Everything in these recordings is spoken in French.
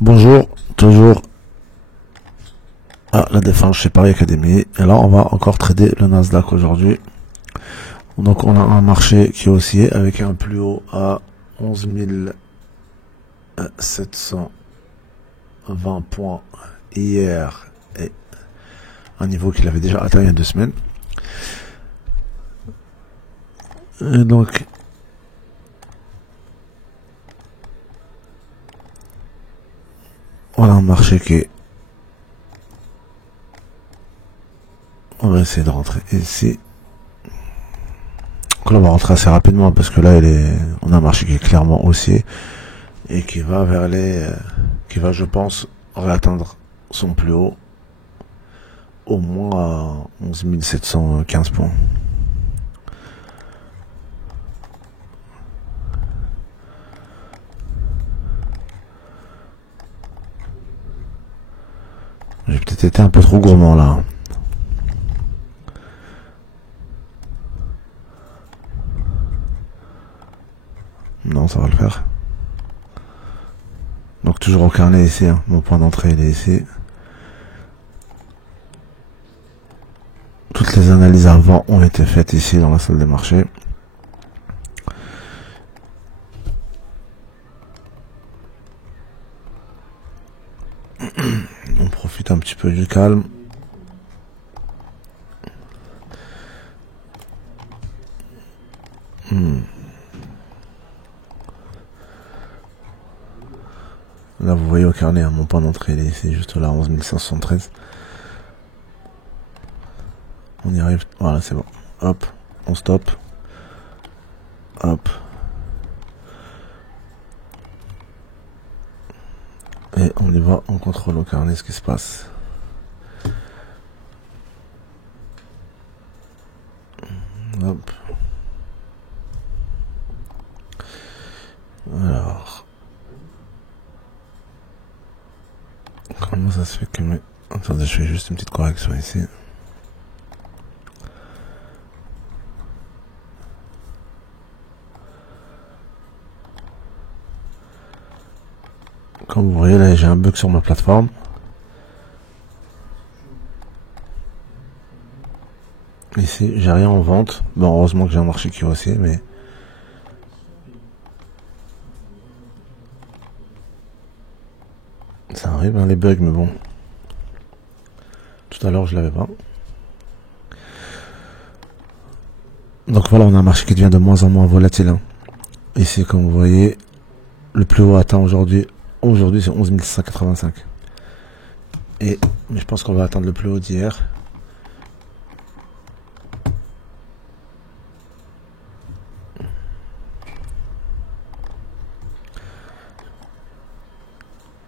Bonjour, toujours à la défense chez Paris Academy. Et là, on va encore trader le Nasdaq aujourd'hui. Donc, on a un marché qui est haussier avec un plus haut à 11 720 points hier et un niveau qu'il avait déjà atteint il y a 2 semaines. Et donc, voilà un marché qui est... On va essayer de rentrer ici. Donc là, on va rentrer assez rapidement parce que là, on a un marché qui est clairement haussier et qui va vers qui va, je pense, réatteindre son plus haut au moins à 11 715 points. J'ai peut-être été un peu trop gourmand là. Non, ça va le faire. Donc toujours au carnet ici, hein. Mon point d'entrée il est ici. Toutes les analyses avant ont été faites ici dans la salle des marchés. On profite un petit peu du calme. Là vous voyez au carnet, hein, mon point d'entrée il est ici, juste là, 11 573. On y arrive, voilà c'est bon. Hop, on stoppe. Hop. Et on y va, on contrôle au carnet ce qui se passe. Hop. Alors. Comment ça se fait que mes... Attendez, je fais juste une petite correction ici. Comme vous voyez là, j'ai un bug sur ma plateforme. Ici, j'ai rien en vente. Bon, heureusement que j'ai un marché qui est haussier, mais... Ça arrive, hein, les bugs, mais bon. Tout à l'heure, je l'avais pas. Donc voilà, on a un marché qui devient de moins en moins volatile. Hein. Ici, comme vous voyez, le plus haut atteint aujourd'hui c'est 11 685. Et je pense qu'on va atteindre le plus haut d'hier.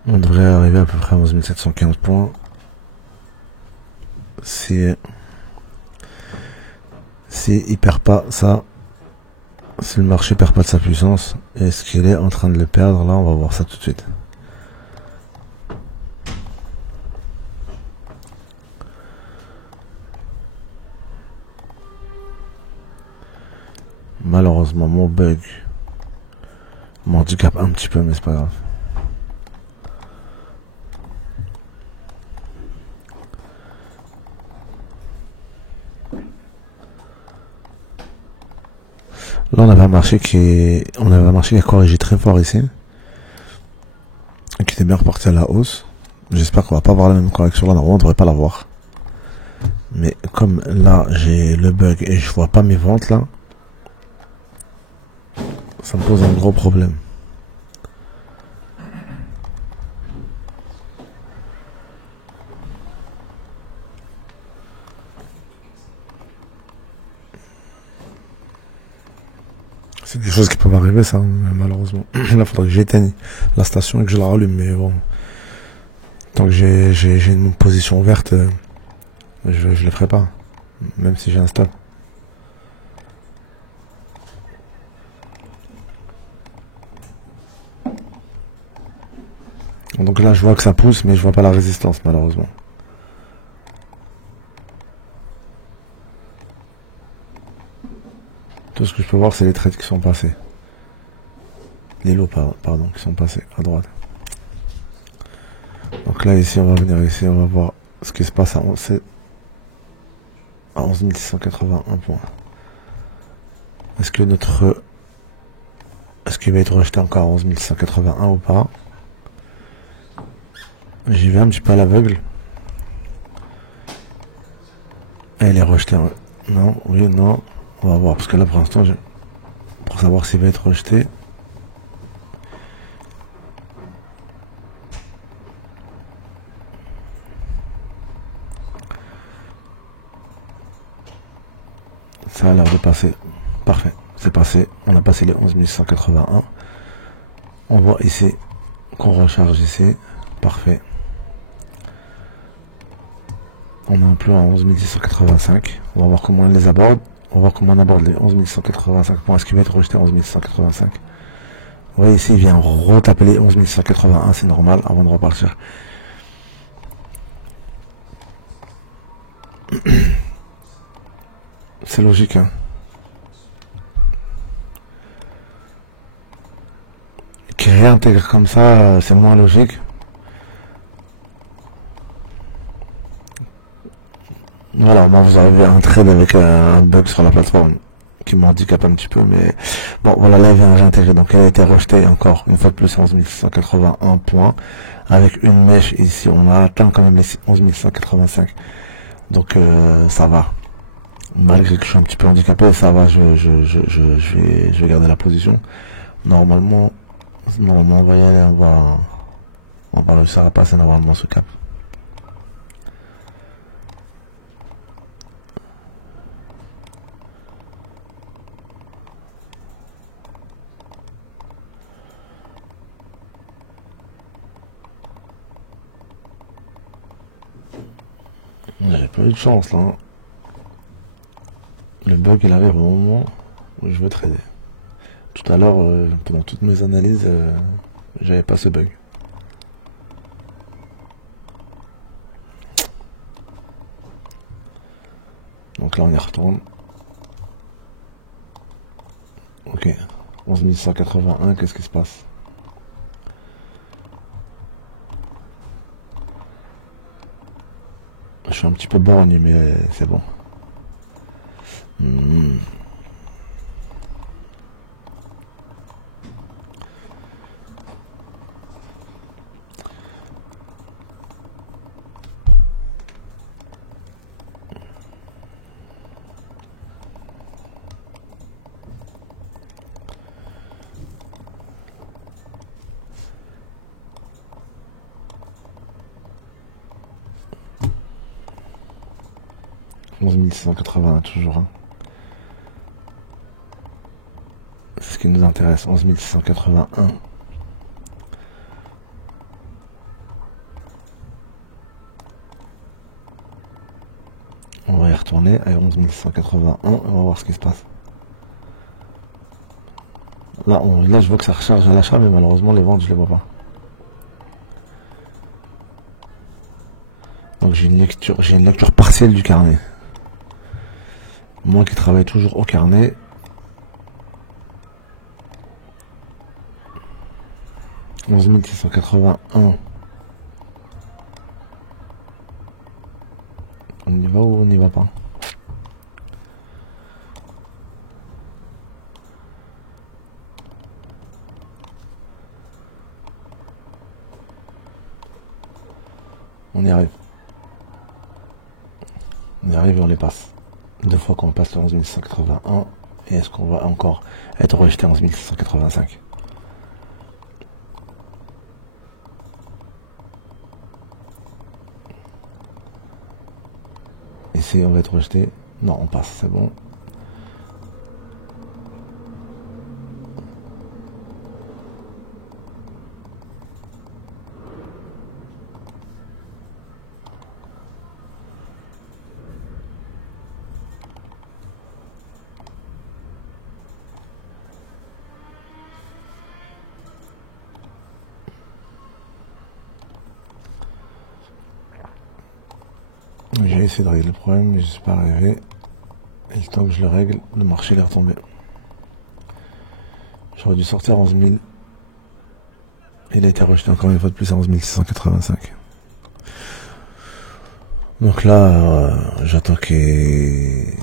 On devrait arriver à peu près à 11 715 points. Si il perd pas ça, si le marché perd pas de sa puissance, est-ce qu'il est en train de le perdre? Là, on va voir ça tout de suite. Malheureusement, mon bug m'handicape un petit peu, mais c'est pas grave. Là, on avait un marché qui a corrigé très fort ici, qui était bien reparti à la hausse. J'espère qu'on va pas avoir la même correction là. Normalement, on devrait pas l'avoir. Mais comme là, j'ai le bug et je vois pas mes ventes là, ça me pose un gros problème. C'est des choses qui peuvent arriver, ça, malheureusement. Là, il faudrait que j'éteigne la station et que je la rallume, mais bon. Tant que j'ai une position ouverte, je le ferai pas. Même si j'ai un stop. Donc là, je vois que ça pousse, mais je vois pas la résistance, malheureusement. Tout ce que je peux voir, c'est les trades qui sont passés. Les lots, pardon, qui sont passés à droite. Donc là, ici, on va venir ici, on va voir ce qui se passe à 11 681 points. Est-ce que est-ce qu'il va être rejeté encore à 11 681 ou pas? J'y vais un petit peu à l'aveugle. Elle est rejetée. Non, oui, non. On va voir, parce que là, pour l'instant, pour savoir s'il va être rejeté. Ça a l'air de passer. Parfait, c'est passé. On a passé les 11 181. On voit ici qu'on recharge ici. Parfait. On a un plan à 11 685. On va voir comment on les aborde. On va voir comment on aborde les 11 185 points. Est-ce qu'il va être rejeté à 11 185? Vous voyez ici, il vient retaper les 11 181. C'est normal avant de repartir. C'est logique, hein. Qui réintègre comme ça, c'est moins logique. Voilà, moi vous avez un trade avec un bug sur la plateforme qui m'handicape un petit peu, mais bon, voilà, là elle vient réintégrer, donc elle a été rejetée encore une fois de plus 11 681 points avec une mèche ici. On a atteint quand même les 11 185, donc ça va. Malgré que je suis un petit peu handicapé, ça va. Je vais garder la position. Normalement, on va y aller, on va réussir à passer normalement ce cap. J'ai pas eu de chance là, hein. Le bug il arrive au moment où je veux trader. Tout à l'heure, pendant toutes mes analyses, j'avais pas ce bug. Donc là on y retourne. Ok, 11 181, qu'est-ce qui se passe? Je suis un petit peu borgne, mais c'est bon. 11 681 toujours. Hein. C'est ce qui nous intéresse. 11 681. On va y retourner à 11 681 et on va voir ce qui se passe. Là, je vois que ça recharge à l'achat, mais malheureusement les ventes je les vois pas. Donc j'ai une lecture partielle du carnet. Moi qui travaille toujours au carnet. « 11 681. On y va ou on n'y va pas? On y arrive. On y arrive et on les passe. Deux fois qu'on passe le 11 681. Et est-ce qu'on va encore être rejeté à 11 685? Ici on va être rejeté. Non, on passe, c'est bon. J'ai essayé de régler le problème, mais je suis pas arrivé. Et le temps que je le règle, le marché est retombé. J'aurais dû sortir à 11 000. Il a été rejeté encore une fois de plus à 11 685. Donc là, j'attends et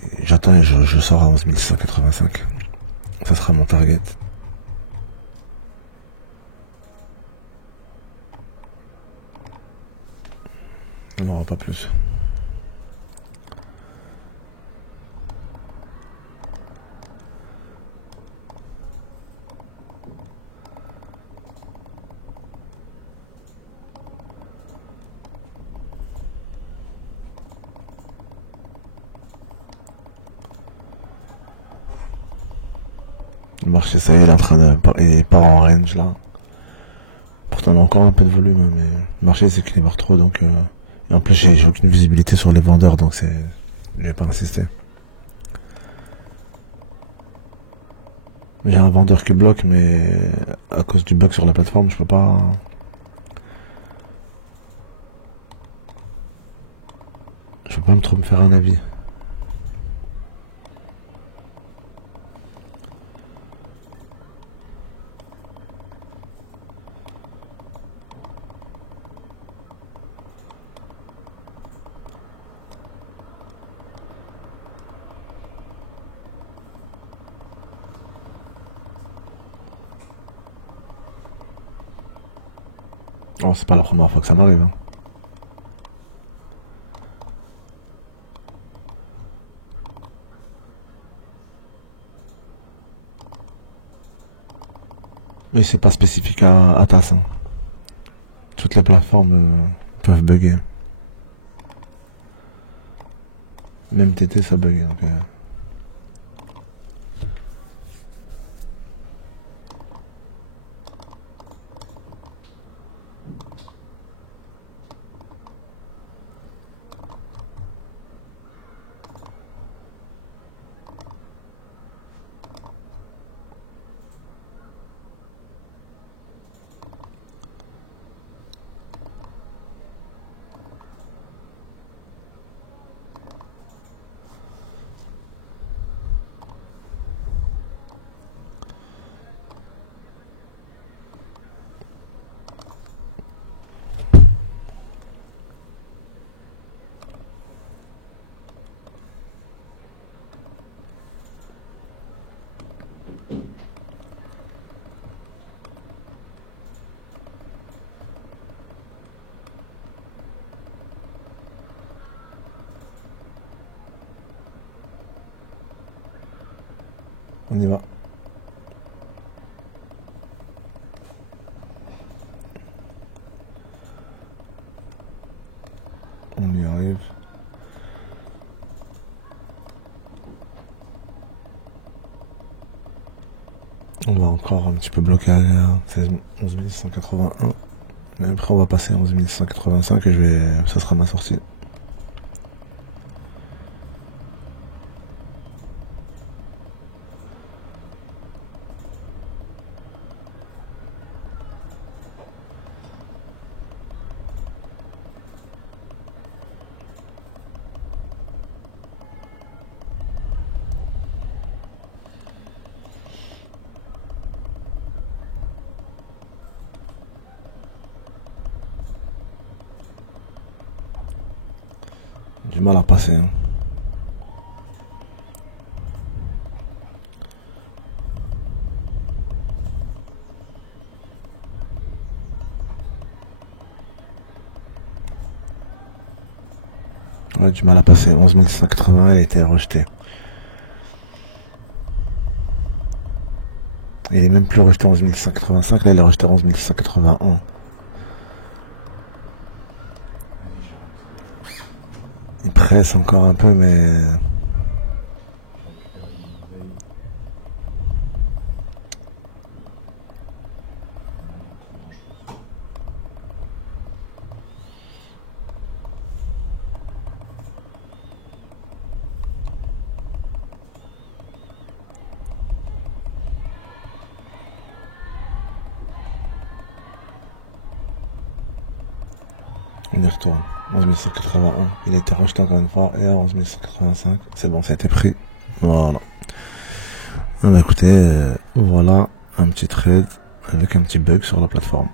je sors à 11 685. Ça sera mon target. On n'aura pas plus. Le marché, ça y est, il est en train de... Il part en range, là. Pourtant, on a encore un peu de volume, mais le marché s'équilibre trop, donc... Et en plus, j'ai aucune visibilité sur les vendeurs, donc c'est... Je vais pas insister. J'ai un vendeur qui bloque, mais... À cause du bug sur la plateforme, je peux pas... Je peux pas trop me faire un avis. Oh, c'est pas la première fois que ça m'arrive, hein. Mais c'est pas spécifique à TAS, hein. Toutes les plateformes peuvent bugger. Même TT, ça bug. Donc, on y va. On y arrive. On va encore un petit peu bloquer à 11 181. Mais après on va passer à 11 185 et ça sera ma sortie. Du mal à passer, hein. Ouais, du mal à passer. 11 180, elle a été rejetée. Il est même plus rejeté à 11 185, là il est rejeté à 11 181. Il presse encore un peu, mais... On y retourne. 11 181. Il a été rejeté encore une fois. Et à 11 185. C'est bon, ça a été pris. Voilà. Ah bah écoutez, voilà un petit trade avec un petit bug sur la plateforme.